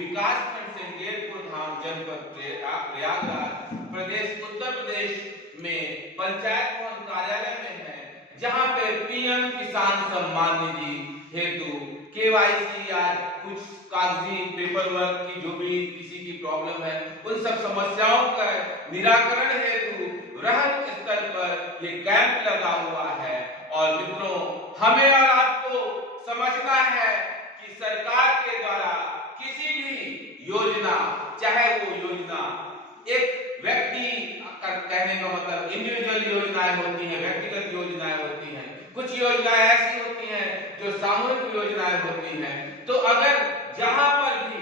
विकासखंड सिंगेरपुर धाम जनपद प्रयागराज प्रदेश उत्तर प्रदेश में पंचायत भवन कार्यालय में है, जहां पे पीएम किसान सम्मान निधि हेतु केवाईसी या कुछ कागजी पेपर वर्क की जो भी किसी की प्रॉब्लम है उन सब समस्याओं का निराकरण हेतु वृहद स्तर पर ये कैंप लगा हुआ है। और मित्रों, हमें और आपको समझना है कि सरकार के द्वारा किसी भी योजना, चाहे वो योजना एक व्यक्ति कहने का मतलब इंडिविजुअल योजनाएं होती हैं, व्यक्तिगत योजनाएं होती हैं, कुछ योजनाएं ऐसी होती हैं जो सामूहिक योजनाएं होती हैं। तो अगर जहां पर भी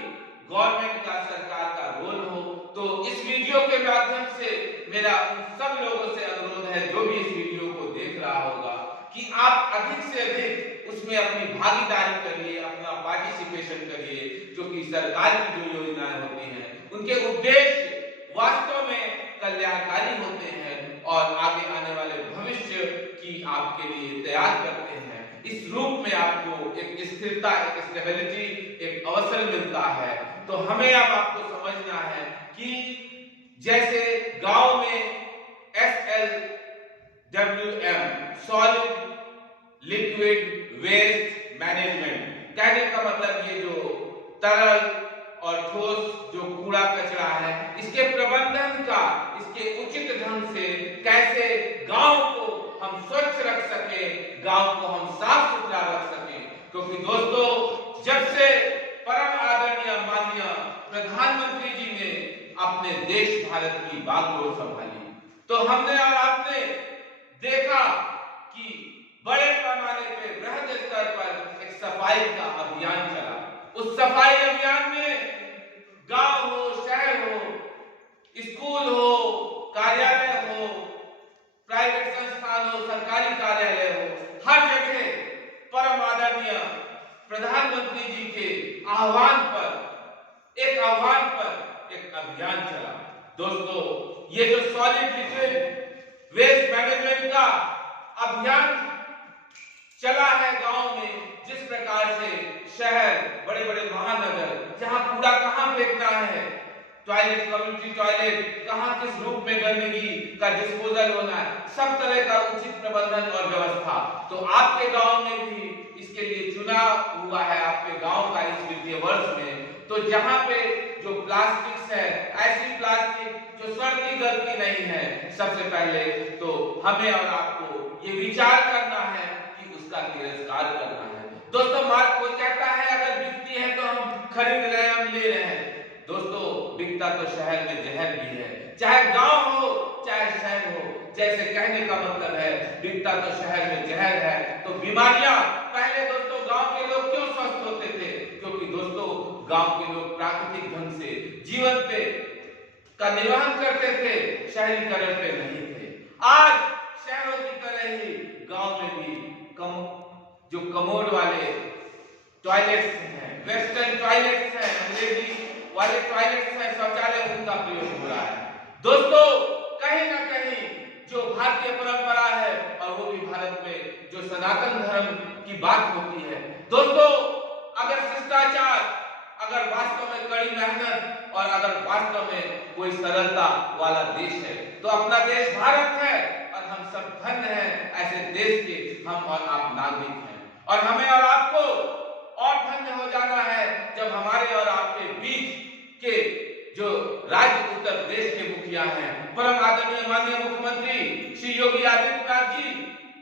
गवर्नमेंट का, सरकार का रोल हो, तो इस वीडियो के माध्यम से मेरा उन सब लोगों से अनुरोध है जो भी इस वीडियो को देख रहा होगा कि आप अधिक से अधिक उसमें अपनी भागीदारी करिए, अपना पार्टिसिपेशन करिए, क्योंकि सरकार की जो योजनाएं होती हैं उनके उद्देश्य वास्तव में कल्याणकारी होते हैं और आगे आने वाले भविष्य की आपके लिए तैयार करते हैं। इस रूप में आपको एक स्थिरता, एक स्टेबिलिटी, एक अवसर मिलता है। तो हमें अब आपको समझना है कि जैसे गांव में SLWM solid liquid waste management, कहने का मतलब ये जो तरल और ठोस जो कूड़ा कचरा है, इसके प्रबंधन का, इसके उचित ढंग से कैसे गांव को हम स्वच्छ रख सके, गांव को हम साफ सुथरा रख सके। क्योंकि दोस्तों, जब से परम आदरणीय माननीय प्रधानमंत्री जी ने अपने देश भारत की बागडोर संभाली, तो हमने और आपने देखा कि बड़े पैमाने पे वृहद स्तर पर एक सफाई का अभियान चला। उस सफाई अभियान में गांव हो, शहर हो, स्कूल हो, कार्यालय हो, प्राइवेट संस्थान हो, सरकारी कार्यालय हो, हर जगह परम आदरणीय प्रधानमंत्री जी के आह्वान पर एक अभियान चला। दोस्तों, ये जो सॉलिड लिक्विड वेस्ट मैनेजमेंट का अभियान चला है गांव में, जिस प्रकार से शहर, बड़े बड़े महानगर, जहां कूड़ा कहां फेंकना है, टॉयलेट, कम्युनिटी टॉयलेट कहां, किस रूप में गंदगी का डिस्पोजल होना है, सब तरह का उचित प्रबंधन और व्यवस्था तो आपके गांव में भी इसके लिए चुना हुआ है, आपके गांव का इस वित्तीय वर्ष में। तो जहां पे जो प्लास्टिक है, ऐसी प्लास्टिक जो सड़ती गलती नहीं है, सबसे पहले तो हमें और आपको ये विचार करना है कि उसका तिरस्कार करना है। दोस्तों, मार्क कोई कहता है अगर बिकती है तो हम खरीद रहे हैं, हम ले रहे हैं। दोस्तों, बिकता तो शहर में जहर भी है, चाहे गांव हो चाहे शहर हो। जैसे कहने का मतलब है बिकता तो शहर में जहर है। तो बीमारियां पहले दोस्तों गांव के लोग क्यों स्वस्थ होते थे? क्योंकि दोस्तों गांव के लोग प्राकृतिक ढंग से जीवन पे का निर्वहन करते थे, शहरीकरण पे नहीं थे। आज शहरों की तरह ही गांव में भी जो कमोड वाले टॉयलेट्स हैं, वेस्टर्न टॉयलेट्स हैं, अंग्रेजी वाले टॉयलेट्स हैं, शौचालय, उनका प्रयोग हो रहा है। दोस्तों, कहीं ना कहीं जो भारतीय परंपरा है, और वो भी भारत में जो सनातन धर्म की बात होती है, दोस्तों अगर शिष्टाचार, अगर वास्तव में कड़ी मेहनत और अगर वास्तव में कोई सरलता वाला देश है, तो अपना देश भारत है और हम सब धन्य हैं ऐसे देश के हम और आप नागरिक हैं। और हमें और आपको और धन्य हो जाना है जब हमारे और आपके बीच के जो राज्य उत्तर प्रदेश के मुखिया हैं, परम आदरणीय माननीय मुख्यमंत्री श्री योगी आदित्यनाथ जी,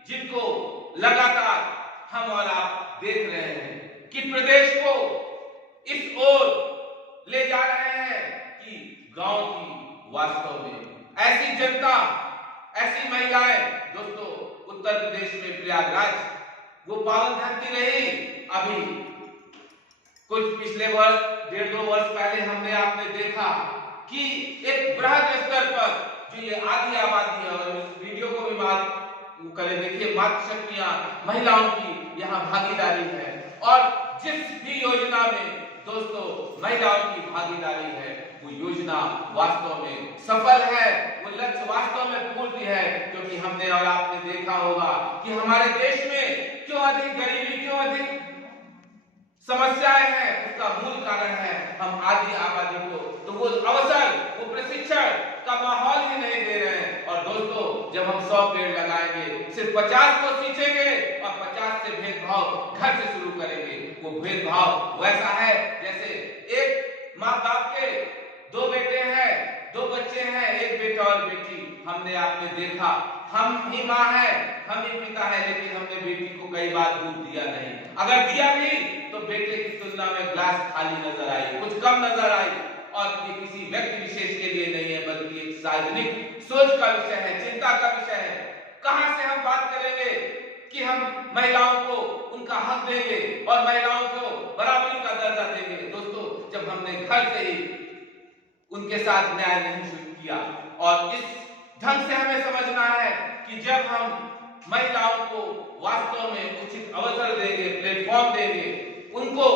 जिनको लगातार हम और आप देख रहे हैं कि प्रदेश को इस ओर ले जा रहे हैं कि गांव की वास्तव में ऐसी जनता, ऐसी महिलाएं, दोस्तों उत्तर प्रदेश में प्रयागराज वो पावन धरती रही। अभी कुछ पिछले वर्ष, 1.5-2 वर्ष पहले हमने आपने देखा कि एक वृहद स्तर पर जो ये आदि आबादी है, और इस वीडियो को भी बात करें, देखिए मातृशक्तियां, महिलाओं की यहाँ भागीदारी है। और जिस भी योजना में दोस्तों महिलाओं की भागीदारी है, वो योजना वास्तव में सफल है, वो लक्ष्य वास्तव में पूर्ण है। क्योंकि हमने और आपने देखा होगा कि हमारे देश में क्यों अधिक गरीबी, क्यों अधिक समस्याएं हैं, उसका मूल कारण है हम आधी आबादी को तो वो अवसर, वो प्रशिक्षण का माहौल ही नहीं दे रहे हैं। और दोस्तों, जब हम 100 पेड़ लगाएंगे, सिर्फ 50 को सींचेंगे और 50 से भेदभाव घर से शुरू करेंगे। वो भेदभाव वैसा है जैसे एक माँ बाप के 2 बेटे हैं, 2 बच्चे हैं, एक बेटा और बेटी। हमने आपने देखा, हम ही माँ है, हम ही पिता है, लेकिन हमने बेटी को कई बार दूध दिया नहीं। अगर दिया भी तो बेटे की तुलना में ग्लास खाली नजर आई, कुछ कम नजर आई। और ये किसी व्यक्ति विशेष के लिए नहीं है, बल्कि एक सार्वजनिक सोच का विषय है, चिंता का विषय है। कहां से हम बात करेंगे कि हम महिलाओं को उनका हक देंगे और महिलाओं को बराबरी का दर्जा देंगे? दोस्तों, जब हमने घर से ही उनके साथ न्याय नहीं शुरू किया। और इस ढंग से हमें समझना है कि जब हम महिलाओं को वास्तव में उचित अवसर देंगे, प्लेटफॉर्म देंगे, उनको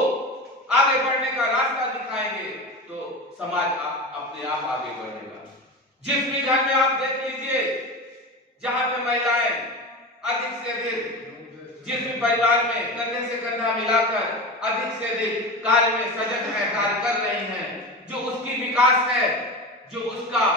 आगे बढ़ने का रास्ता दिखाएंगे, तो समाज अपने आप आगे बढ़ेगा। जिस भी घर में आप देख लीजिए जहां पे महिलाएं अधिक से अधिक, जिस भी परिवार में कंधे से कंधा मिलाकर अधिक से अधिक कार्य में सजग है, कार्य कर रही हैं, जो उसकी विकास है, जो उसका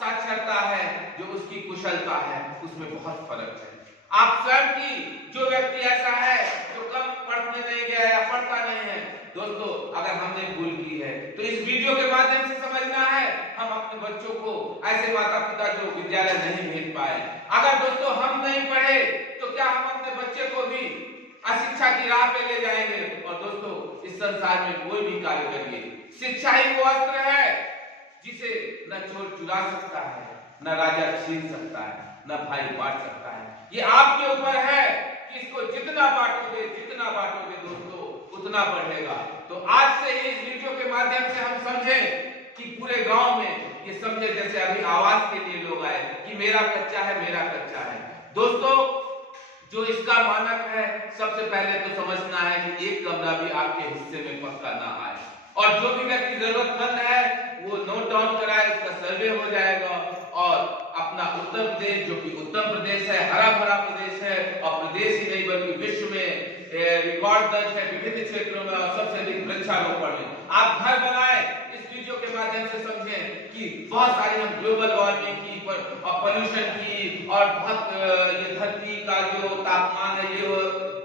साक्षरता है, जो उसकी कुशलता है, उसमें बहुत फर्क है। आप स्वयं की जो व्यक्ति ऐसा है जो कम पढ़ने नहीं गया या पढ़ता नहीं है, दोस्तों, अगर हमने भूल की है तो इस वीडियो के माध्यम से समझना है। हम अपने बच्चों को, ऐसे माता पिता जो विद्यालय नहीं भेज पाए, अगर दोस्तों हम नहीं पढ़े तो क्या हम अपने बच्चे को भी अशिक्षा की राह पे ले जाएंगे? और दोस्तों, इस संसार में कोई भी कार्य करिए, शिक्षा ही वो अस्त्र है जिसे न चोर चुरा सकता है, न राजा छीन सकता है, न भाई बांट सकता है। ये आपके ऊपर है कि इसको जितना बांटोगे दोस्तों, उतना बढ़ेगा। तो आज से ही इस वीडियो के माध्यम से हम समझें कि पूरे गांव में ये समझे, जैसे अभी आवाज के लिए लोग आए कि मेरा कच्चा है, मेरा कच्चा है। दोस्तों, जो इसका मानक है, सबसे पहले तो समझना है कि एक कमरा भी आपके हिस्से में पक्का ना आए। और जो भी व्यक्ति जरूरतमंद है वो नोट डाउन कराए, उसका सर्वे हो जाएगा। और अपना उत्तर प्रदेश, जो कि उत्तम प्रदेश है, हरा भरा प्रदेश है, और प्रदेश ही नहीं बल्कि विश्व में रिकॉर्ड दर्ज है विभिन्न क्षेत्रों में और सबसे अधिक वृक्षारोपण में। आप घर बनाए, इस वीडियो के माध्यम से समझें कि बहुत सारी हम ग्लोबल वार्मिंग की और पोल्यूशन की और बहुत ये धरती का जो तापमान है, ये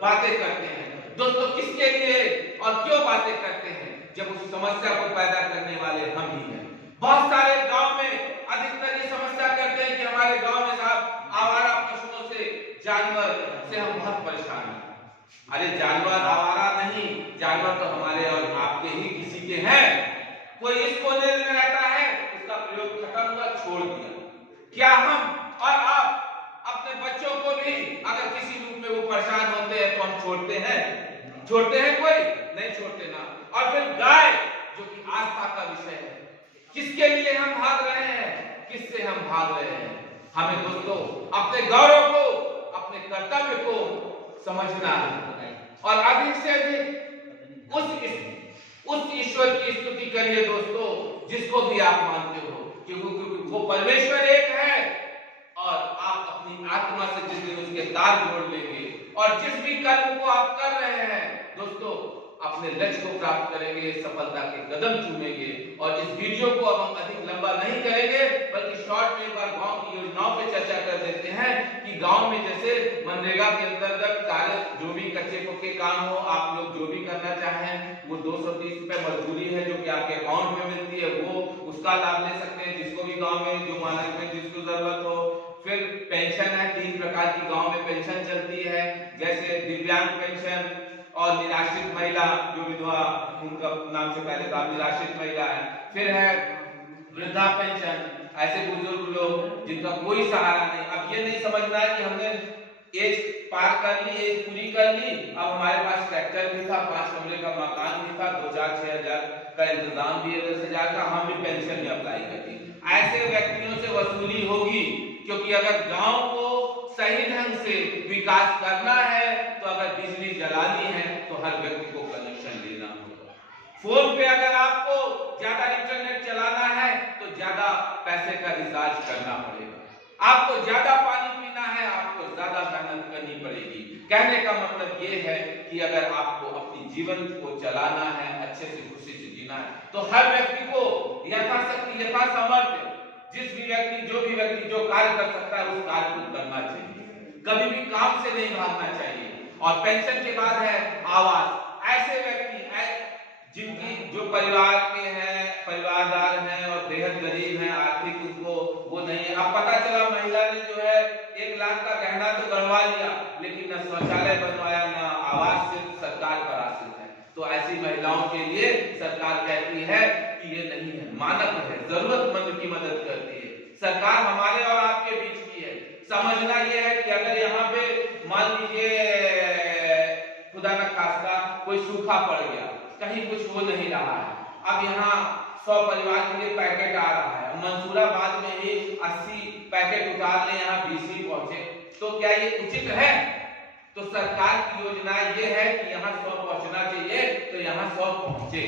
बातें करते हैं। दोस्तों, किसके लिए और क्यों बातें करते हैं? जब उस समस्या को पैदा करने वाले हम ही हैं। बहुत सारे गांव में अधिकतर ये समस्या करते हैं कि हमारे गांव में साहब आवारा पशुओं से, जानवर से हम बहुत परेशान हैं। अरे जानवर आवारा नहीं, जानवर तो हमारे और आपके ही किसी के हैं। कोई इस कोने में रहता है, उसका प्रयोग खत्म हुआ, छोड़ दिया। क्या हम और आप अपने बच्चों को भी अगर किसी रूप में वो परेशान होते हैं तो हम छोड़ते हैं? छोड़ते हैं? कोई नहीं छोड़ते ना। और फिर गाय, जो कि आस्था का विषय है, किसके लिए हम भाग रहे हैं, किससे हम भाग रहे हैं? हमें दोस्तों अपने गौरव को, अपने कर्तव्य को समझना है और अधिक से अधिक उस ईश्वर की स्तुति करिए दोस्तों, जिसको भी आप मानते हो, क्योंकि वो परमेश्वर एक है। और आप अपनी आत्मा से जिस दिन उसके तार जोड़ लेंगे और जिस भी कर्म को आप कर रहे हैं दोस्तों, अपने लक्ष्य को प्राप्त करेंगे, सफलता के कदम चूमेंगे। और इस वीडियो को अब हम अधिक लंबा नहीं करेंगे, बल्कि शॉर्ट में एक बार गांव की योजनाओं पे चर्चा कर देते हैं कि गांव में जैसे मनरेगा के अंतर्गत सारे जो भी कच्चे पक्के काम हो, आप लोग जो भी करना चाहें, वो 230 रुपए मजदूरी है जो कि आपके अकाउंट में मिलती है, वो उसका लाभ ले सकते हैं, जिसको भी गाँव में जो मानक में जिसको जरूरत हो। फिर पेंशन है, 3 प्रकार की गाँव में पेंशन चलती है, जैसे दिव्यांग पेंशन और निराश्रित महिला, जो विधवा, उनका नाम से पहले था निराश्रित महिला है। फिर है वृद्धा पेंशन, ऐसे बुजुर्ग लोग जिनका कोई सहारा नहीं। अब ये नहीं समझना है कि हमने एज पार कर ली, एज पूरी कर ली, अब हमारे पास ट्रैक्टर भी था, 5 कमरे का मकान भी था, 2-4-6 हजार का इंतजाम भी है, 10,000 का, हम भी पेंशन में अप्लाई कर दी। ऐसे व्यक्तियों से वसूली होगी, क्योंकि अगर गांव को सही ढंग से विकास करना है तो अगर बिजली जलानी है तो हर व्यक्ति को कनेक्शन लेना होगा। फोन पे अगर आपको ज्यादा इंटरनेट चलाना है तो ज्यादा पैसे का रिचार्ज करना पड़ेगा। आपको ज्यादा पानी पीना है, आपको ज्यादा मेहनत करनी पड़ेगी। कहने का मतलब ये है कि अगर आपको अपनी जीवन को चलाना है, अच्छे से खुशी से जीना है, तो हर व्यक्ति को यथाशक्ति यथासामर्थ्य जो भी व्यक्ति जो कार्य कर सकता है उस कार्य को करना चाहिए, कभी भी काम से नहीं भागना चाहिए। और पेंशन के बाद है आवास। ऐसे व्यक्ति जिनकी जो परिवार के हैं, परिवारदार हैं और बेहद गरीब हैं, आर्थिक उनको वो नहीं है। अब पता चला महिला ने जो है 1 लाख का गहना तो गढ़वा लिया, लेकिन न शौचालय बनवाया, न आवास सिर्फ सरकार पर आश्रित है। तो ऐसी महिलाओं के लिए सरकार कहती है कि ये नहीं है, मानक है, जरूरतमंद की मदद करती है। सरकार हमारे और आपके बीच की है। समझना ये है कि अगर यहाँ पे मान लीजिए खुदा न खास्ता कोई सूखा पड़ गया, कहीं कुछ हो नहीं रहा है, अब यहाँ 100 परिवार के लिए पैकेट आ रहा है, मंसूराबाद में ही 80 पैकेट उतार ले, यहाँ 20 ही पहुंचे, तो क्या ये उचित है? तो सरकार की योजना ये है कि यहाँ 100 पहुंचना चाहिए, तो यहाँ 100 पहुंचे।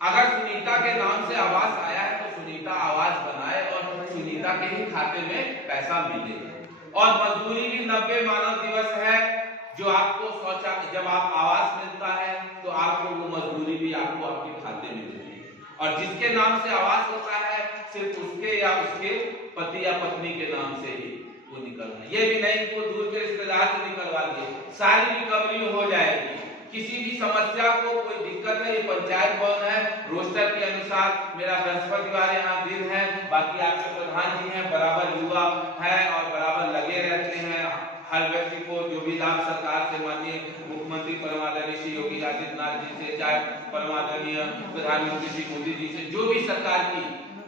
अगर सुनीता के नाम से आवास आया है तो सुनीता आवास बनाए और सुनीता के ही खाते में पैसा मिले। और मजदूरी भी 90 मानव दिवस है, जो आपको जब आप आवास मिलता है तो आपको वो मजदूरी भी आपको आपके खाते में मिलती है। और जिसके नाम से आवास होता है सिर्फ उसके या उसके पति या पत्नी के नाम से ही वो निकलना, ये भी नहीं कि वो दूर के रिश्तेदार से निकलवा दिए, सारी रिकवरी हो जाएगी। किसी भी समस्या को कोई दिक्कत है, ये पंचायत भवन है, रोस्टर के अनुसार मेरा बृहस्पतिवार यहाँ दिन है, बाकी आपके प्रधान जी हैं, बराबर युवा है और बराबर लगे रहते हैं। हर व्यक्ति को जो भी लाभ सरकार से माननीय मुख्यमंत्री परमादरणीय श्री योगी आदित्यनाथ जी से, चाहे परमादरणीय प्रधानमंत्री श्री मोदी जी से जो भी सरकार की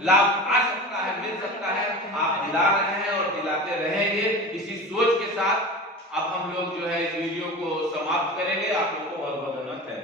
लाभ आ सकता है, मिल सकता है, आप दिला रहे हैं और दिलाते रहेंगे। इसी सोच के साथ अब हम लोग जो है इस वीडियो को समाप्त करेंगे। आप लोगों को बहुत बहुत धन्यवाद।